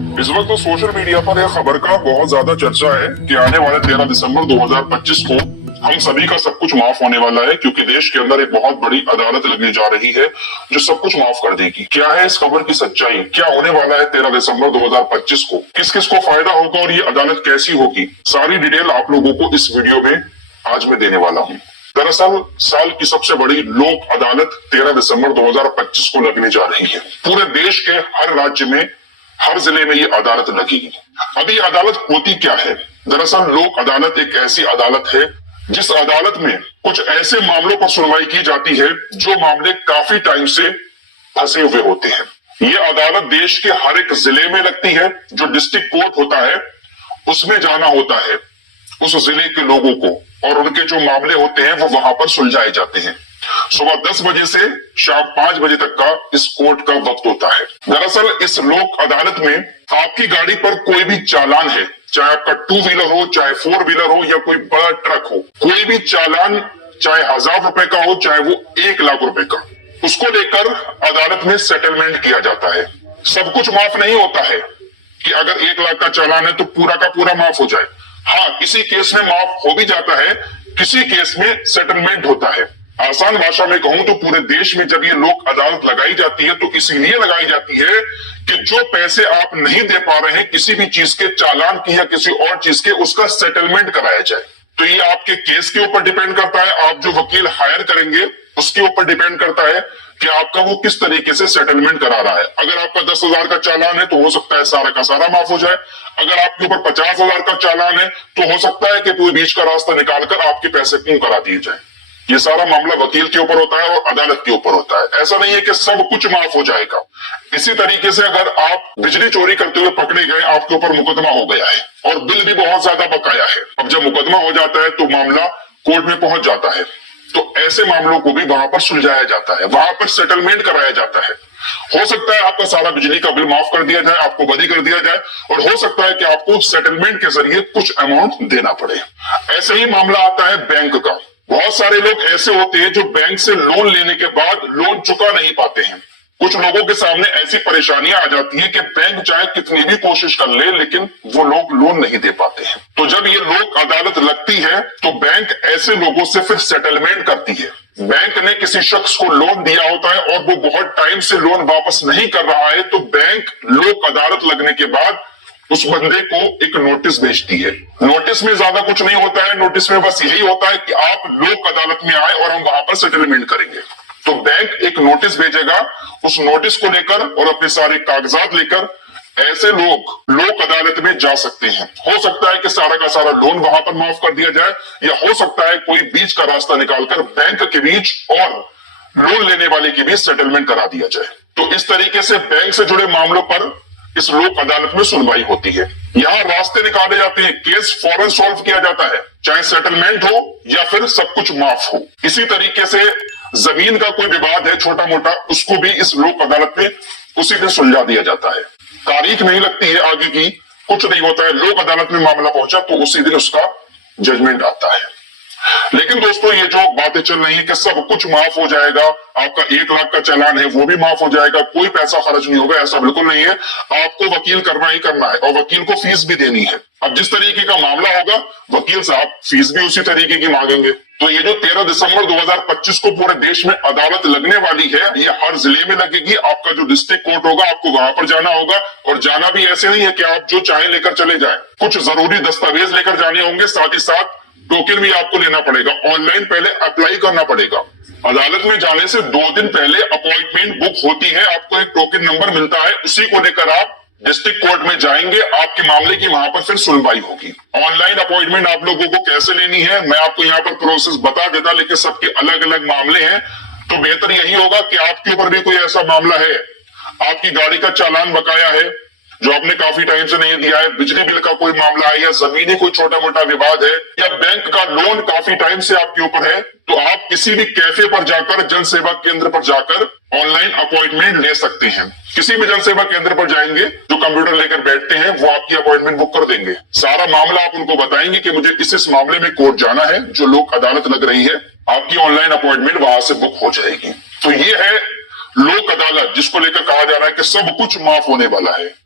इस वक्त social media पर यह खबर का बहुत ज्यादा चर्चा है कि आने वाले 13 दिसंबर 2025 को हम सभी का सब कुछ माफ होने वाला है, क्योंकि देश के अंदर एक बहुत बड़ी अदालत लगने जा रही है जो सब कुछ माफ कर देगी। क्या है इस खबर की सच्चाई? क्या होने वाला है 13 दिसंबर 2025 को? किस किस को फायदा होगा और ये अदालत कैसी होगी? सारी डिटेल आप लोगों को इस वीडियो में आज मैं देने वाला हूँ। दरअसल साल की सबसे बड़ी लोक अदालत 13 दिसंबर 2025 को लगने जा रही है। पूरे देश के हर राज्य में, हर जिले में ये अदालत लगेगी। अभी अदालत होती क्या है? दरअसल लोक अदालत एक ऐसी अदालत है जिस अदालत में कुछ ऐसे मामलों पर सुनवाई की जाती है जो मामले काफी टाइम से फंसे हुए होते हैं। ये अदालत देश के हर एक जिले में लगती है। जो डिस्ट्रिक्ट कोर्ट होता है उसमें जाना होता है उस जिले के लोगों को, और उनके जो मामले होते हैं वो वहां पर सुलझाए जाते हैं। सुबह 10 बजे से शाम 5 बजे तक का इस कोर्ट का वक्त होता है। दरअसल इस लोक अदालत में आपकी गाड़ी पर कोई भी चालान है, चाहे आपका 2 व्हीलर हो, चाहे 4 व्हीलर हो या कोई बड़ा ट्रक हो, कोई भी चालान चाहे 1000 रुपए का हो, चाहे वो 1 लाख रुपए का, उसको लेकर अदालत में सेटलमेंट किया जाता है। सब कुछ माफ नहीं होता है कि अगर 1 लाख का चालान है तो पूरा का पूरा माफ हो जाए। हाँ, किसी केस में माफ हो भी जाता है, किसी केस में सेटलमेंट होता है। आसान भाषा में कहूं तो पूरे देश में जब ये लोक अदालत लगाई जाती है तो इसीलिए लगाई जाती है कि जो पैसे आप नहीं दे पा रहे हैं किसी भी चीज के, चालान की या किसी और चीज के, उसका सेटलमेंट कराया जाए। तो ये आपके केस के ऊपर डिपेंड करता है, आप जो वकील हायर करेंगे उसके ऊपर डिपेंड करता है कि आपका वो किस तरीके से सेटलमेंट करा रहा है। अगर आपका 10,000 का चालान है तो हो सकता है सारा का सारा माफ हो जाए। अगर आपके ऊपर 50,000 का चालान है तो हो सकता है कि कोई बीच का रास्ता निकालकर आपके पैसे क्यों करा दिए जाए। ये सारा मामला वकील के ऊपर होता है और अदालत के ऊपर होता है। ऐसा नहीं है कि सब कुछ माफ हो जाएगा। इसी तरीके से अगर आप बिजली चोरी करते हुए पकड़े गए, आपके ऊपर मुकदमा हो गया है और बिल भी बहुत ज्यादा बकाया है, अब जब मुकदमा हो जाता है तो मामला कोर्ट में पहुंच जाता है, तो ऐसे मामलों को भी वहां पर सुलझाया जाता है, वहां पर सेटलमेंट कराया जाता है। हो सकता है आपका सारा बिजली का बिल माफ कर दिया जाए, आपको बरी कर दिया जाए, और हो सकता है कि आपको सेटलमेंट के जरिए कुछ अमाउंट देना पड़े। ऐसे ही मामला आता है बैंक का। बहुत सारे लोग ऐसे होते हैं जो बैंक से लोन लेने के बाद लोन चुका नहीं पाते हैं। कुछ लोगों के सामने ऐसी परेशानियां आ जाती हैं कि बैंक चाहे कितनी भी कोशिश कर ले लेकिन वो लोग लोन नहीं दे पाते हैं। तो जब ये लोक अदालत लगती है तो बैंक ऐसे लोगों से फिर सेटलमेंट करती है। बैंक ने किसी शख्स को लोन दिया होता है और वो बहुत टाइम से लोन वापस नहीं कर रहा है, तो बैंक लोक अदालत लगने के बाद उस बंदे को एक नोटिस भेजती है। नोटिस में ज्यादा कुछ नहीं होता है, नोटिस में बस यही होता है कि आप लोक अदालत में आए और हम वहां पर सेटलमेंट करेंगे। तो बैंक एक नोटिस भेजेगा, उस नोटिस को लेकर और अपने सारे कागजात लेकर ऐसे लोग लोक अदालत में जा सकते हैं। हो सकता है कि सारा का सारा लोन वहां पर माफ कर दिया जाए, या हो सकता है कोई बीच का रास्ता निकालकर बैंक के बीच और लोन लेने वाले के बीच सेटलमेंट करा दिया जाए। तो इस तरीके से बैंक से जुड़े मामलों पर इस लोक अदालत में सुनवाई होती है। यहाँ रास्ते निकाले जाते हैं, केस फौरन सॉल्व किया जाता है, चाहे सेटलमेंट हो या फिर सब कुछ माफ हो। इसी तरीके से जमीन का कोई विवाद है छोटा मोटा, उसको भी इस लोक अदालत में उसी दिन सुलझा दिया जाता है। तारीख नहीं लगती है आगे की, कुछ नहीं होता है, लोक अदालत में मामला पहुंचा तो उसी दिन उसका जजमेंट आता है। लेकिन दोस्तों, ये जो बातें चल रही है कि सब कुछ माफ हो जाएगा, आपका 1 लाख का चालान है वो भी माफ हो जाएगा, कोई पैसा खर्च नहीं होगा, ऐसा बिल्कुल नहीं है। आपको वकील करना ही करना है और वकील को फीस भी देनी है। अब जिस तरीके का मामला होगा वकील साहब फीस भी उसी तरीके की मांगेंगे। तो ये जो 13 दिसंबर 2025 को पूरे देश में अदालत लगने वाली है, ये हर जिले में लगेगी। आपका जो डिस्ट्रिक्ट कोर्ट होगा आपको वहां पर जाना होगा, और जाना भी ऐसे नहीं है कि आप जो चाहे लेकर चले जाए। कुछ जरूरी दस्तावेज लेकर जाने होंगे, साथ ही साथ टोकन भी आपको लेना पड़ेगा। ऑनलाइन पहले अप्लाई करना पड़ेगा। अदालत में जाने से 2 दिन पहले अपॉइंटमेंट बुक होती है, आपको एक टोकन नंबर मिलता है, उसी को लेकर आप डिस्ट्रिक्ट कोर्ट में जाएंगे, आपके मामले की वहां पर फिर सुनवाई होगी। ऑनलाइन अपॉइंटमेंट आप लोगों को कैसे लेनी है मैं आपको यहाँ पर प्रोसेस बता देता, लेकिन सबके अलग अलग मामले हैं। तो बेहतर यही होगा कि आपके ऊपर भी कोई ऐसा मामला है, आपकी गाड़ी का चालान बकाया है जो आपने काफी टाइम से नहीं दिया है, बिजली बिल का कोई मामला है, या जमीनी कोई छोटा मोटा विवाद है, या बैंक का लोन काफी टाइम से आपके ऊपर है, तो आप किसी भी कैफे पर जाकर, जन सेवा केंद्र पर जाकर ऑनलाइन अपॉइंटमेंट ले सकते हैं। किसी भी जन सेवा केंद्र पर जाएंगे, जो कंप्यूटर लेकर बैठते हैं वो आपकी अपॉइंटमेंट बुक कर देंगे। सारा मामला आप उनको बताएंगे कि मुझे इस मामले में कोर्ट जाना है, जो लोक अदालत लग रही है, आपकी ऑनलाइन अपॉइंटमेंट वहां से बुक हो जाएगी। तो ये है लोक अदालत, जिसको लेकर कहा जा रहा है कि सब कुछ माफ होने वाला है।